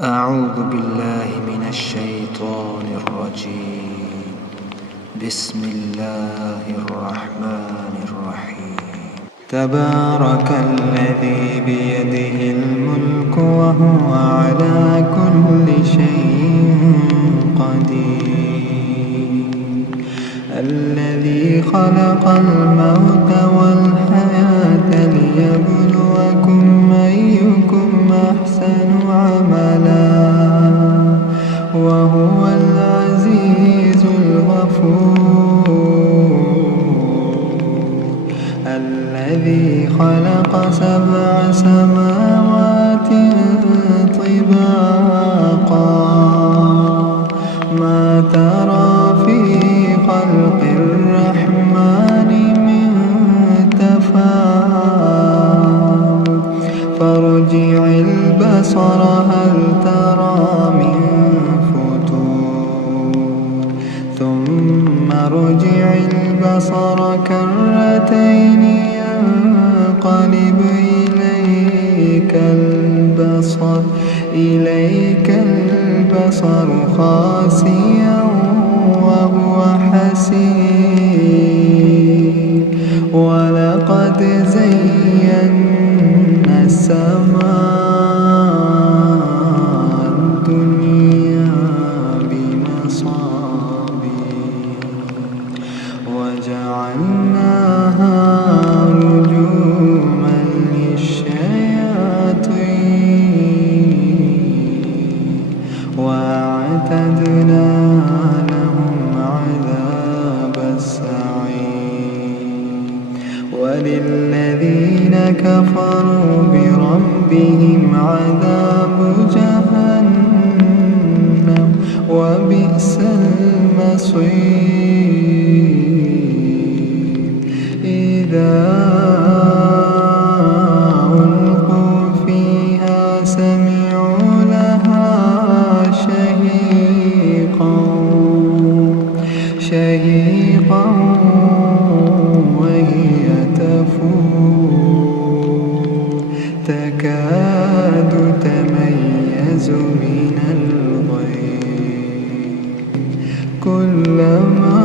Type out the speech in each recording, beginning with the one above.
أعوذ بالله من الشيطان الرجيم. بسم الله الرحمن الرحيم. تبارك الذي بيده الملك وهو على كل شيء قدير. الذي خلق الموت والحياة ليبلوكم أيكم أحسن عملا وهو العزيز الغفور. الذي خلق 7 سماوات طباقا ما ترى في خلق الرحمن من تفاوت فارجع البصر هل ترى من فتور ثم ارجع البصر كرتين ينقلب إليك البصر خاسئا وهو حسير. ولقد زينا السماء الدنيا بمصابيح وجعلناها رجوما للشياطين وأعتدنا لهم عذاب السعير. وللذين كفروا بربهم عذاب جهنم وبئس المصير. إذا ألقوا فيها سمعوا لها شهيقا وهي تفور تكاد تميز من الغيظ. كلما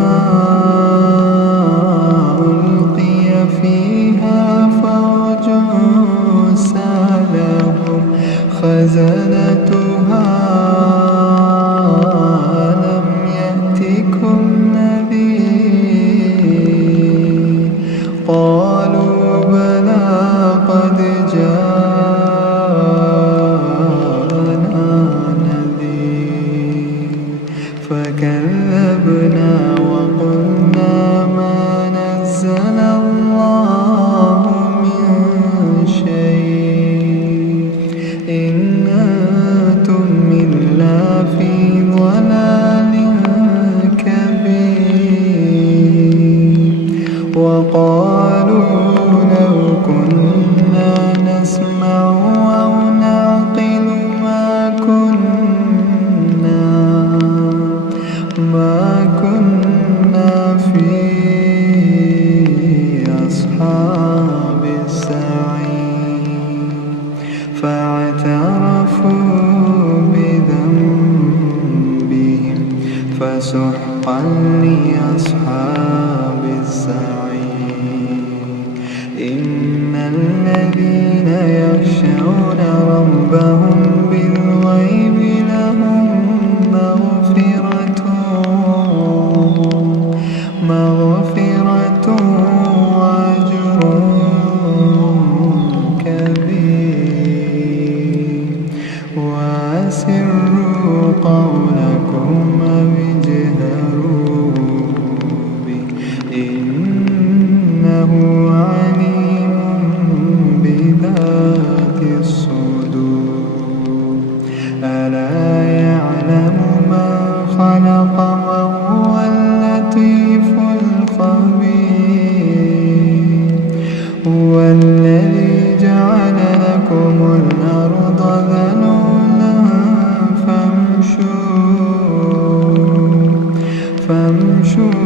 ألقي فيها فوج سألهم خزنتها ألم يأتكم نذير قالوا بلى قد جاءنا نذير فكذبنا وقلنا ما نزل الله من شيء إن أنتم إلا في ضلال كبير. وقالوا لو كنا نسمع أو نعقل ما كنا في أصحاب السعير. فاعترفوا بذنبهم فسحقا لأصحاب السعير. إن الذين يخشون ربهم بالغيب لهم مغفرة وأجر كبير. وأسروا قولكم أو اجهروا به إنه عليم بذات الصدور. ألا يعلم ما خلق وهو اللطيف الخبير. هو الذي جعل لكم الأرض ذلولا فامشوا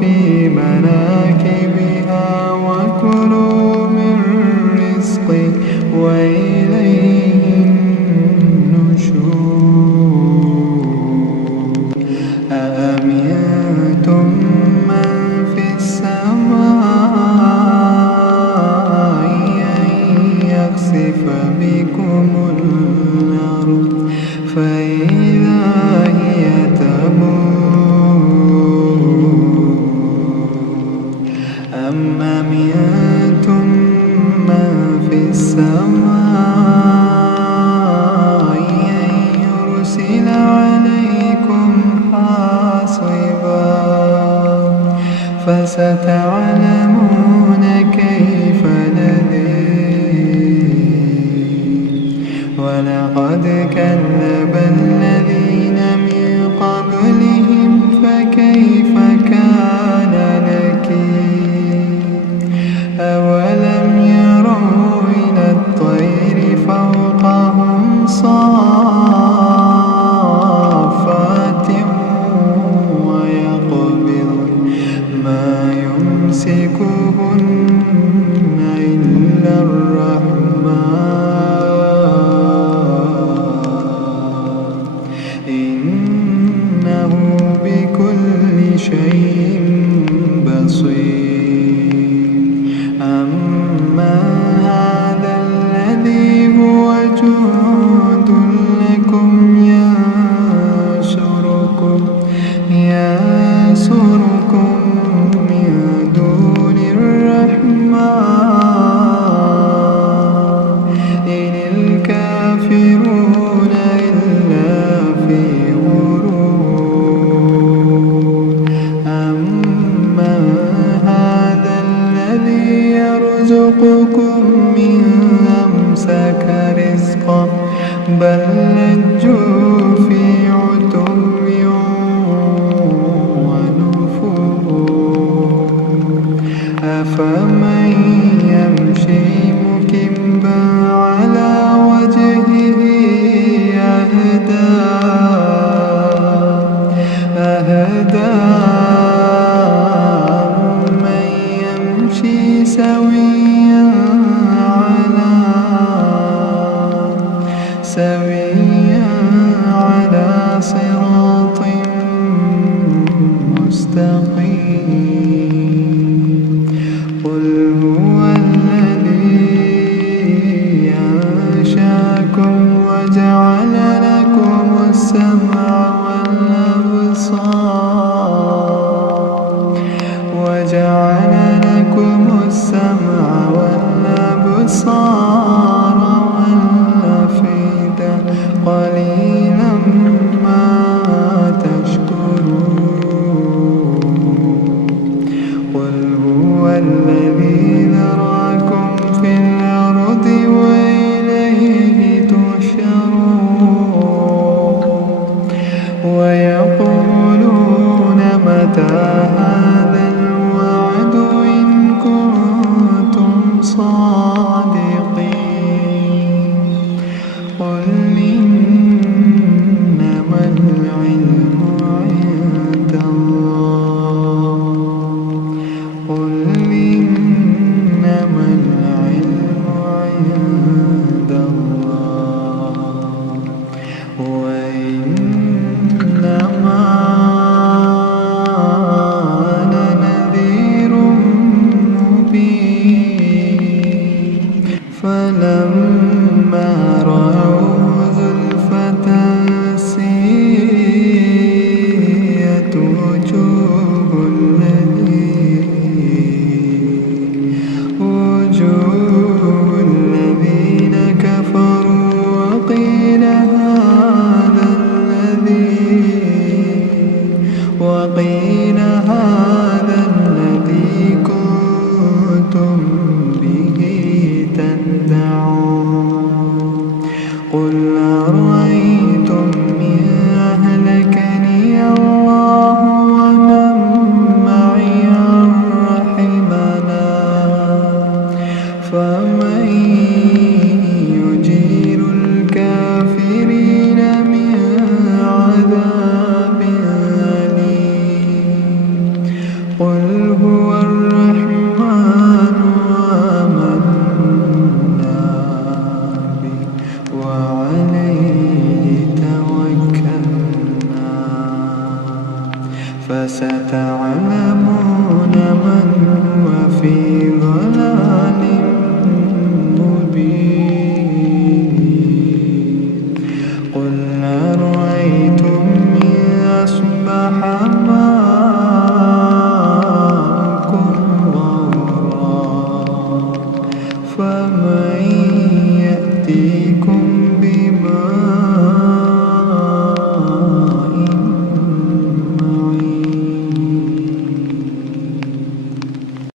في مناكبها وكلوا من رزقه وإليه النشور. أأمنتم من في السماء أن يخسف بكم الأرض فإذا هي تمور أم أمنتم من في السماء أن يرسل عليكم حاصبا فستعلمون كيف نذير ولقد كذب الذين من قبلهم فكيف كان نكير أولم يروا إلى الطير فوقهم صافات ويقبض ما يمسكهن إلا الرحمن إنه بكل شيء بصير أما هذا الذي هو جند لكم ينصركم من دون الرحمن إن الكافرون إلا في غرور أما هذا الذي يرزقكم من أمسك رزقه بل لجوا في عتو ونفور أفمن يمشي مكبا على وجهه أهدى من يمشي سويا على صراط مستقيم قل هو الذي أنشأكم وجعل لكم السمع والأبصار والأفئدة قليلا ما تشكرون قل هو الذي ذراكم في الأرض وإليه تحشرون ويقولون متى هذا الوعد إن كنتم صادقين قل إنما العلم عند الله قل إنما العلم عند الله وإنما فستعلمون من هو في ضلال مبين قل أرأيتم إن أصبح ماؤكم غورا فمن يأتيكم